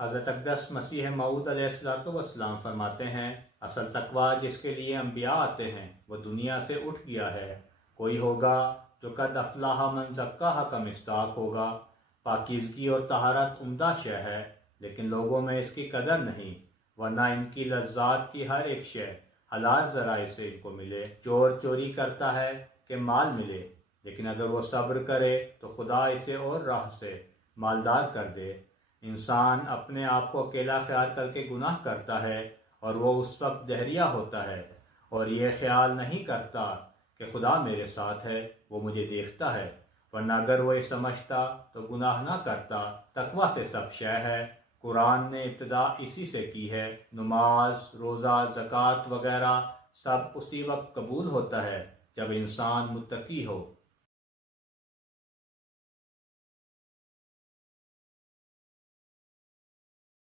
حضرت اقدس مسیح موعود علیہ السلام فرماتے ہیں، اصل تقویٰ جس کے لیے انبیاء آتے ہیں وہ دنیا سے اٹھ گیا ہے۔ کوئی ہوگا جو قد افلاح من زکاہا کا مصداق ہوگا۔ پاکیزگی اور طہارت عمدہ شے ہے، لیکن لوگوں میں اس کی قدر نہیں، ورنہ ان کی لذات کی ہر ایک شے حلال ذرائع سے ان کو ملے۔ چور چوری کرتا ہے کہ مال ملے، لیکن اگر وہ صبر کرے تو خدا اسے اور راہ سے مالدار کر دے۔ انسان اپنے آپ کو اکیلا خیال کر کے گناہ کرتا ہے، اور وہ اس وقت دہریہ ہوتا ہے اور یہ خیال نہیں کرتا کہ خدا میرے ساتھ ہے، وہ مجھے دیکھتا ہے، ورنہ اگر وہ یہ سمجھتا تو گناہ نہ کرتا۔ تقویٰ سے سب شے ہے۔ قرآن نے ابتدا اسی سے کی ہے۔ نماز، روزہ، زکوٰۃ وغیرہ سب اسی وقت قبول ہوتا ہے جب انسان متقی ہو۔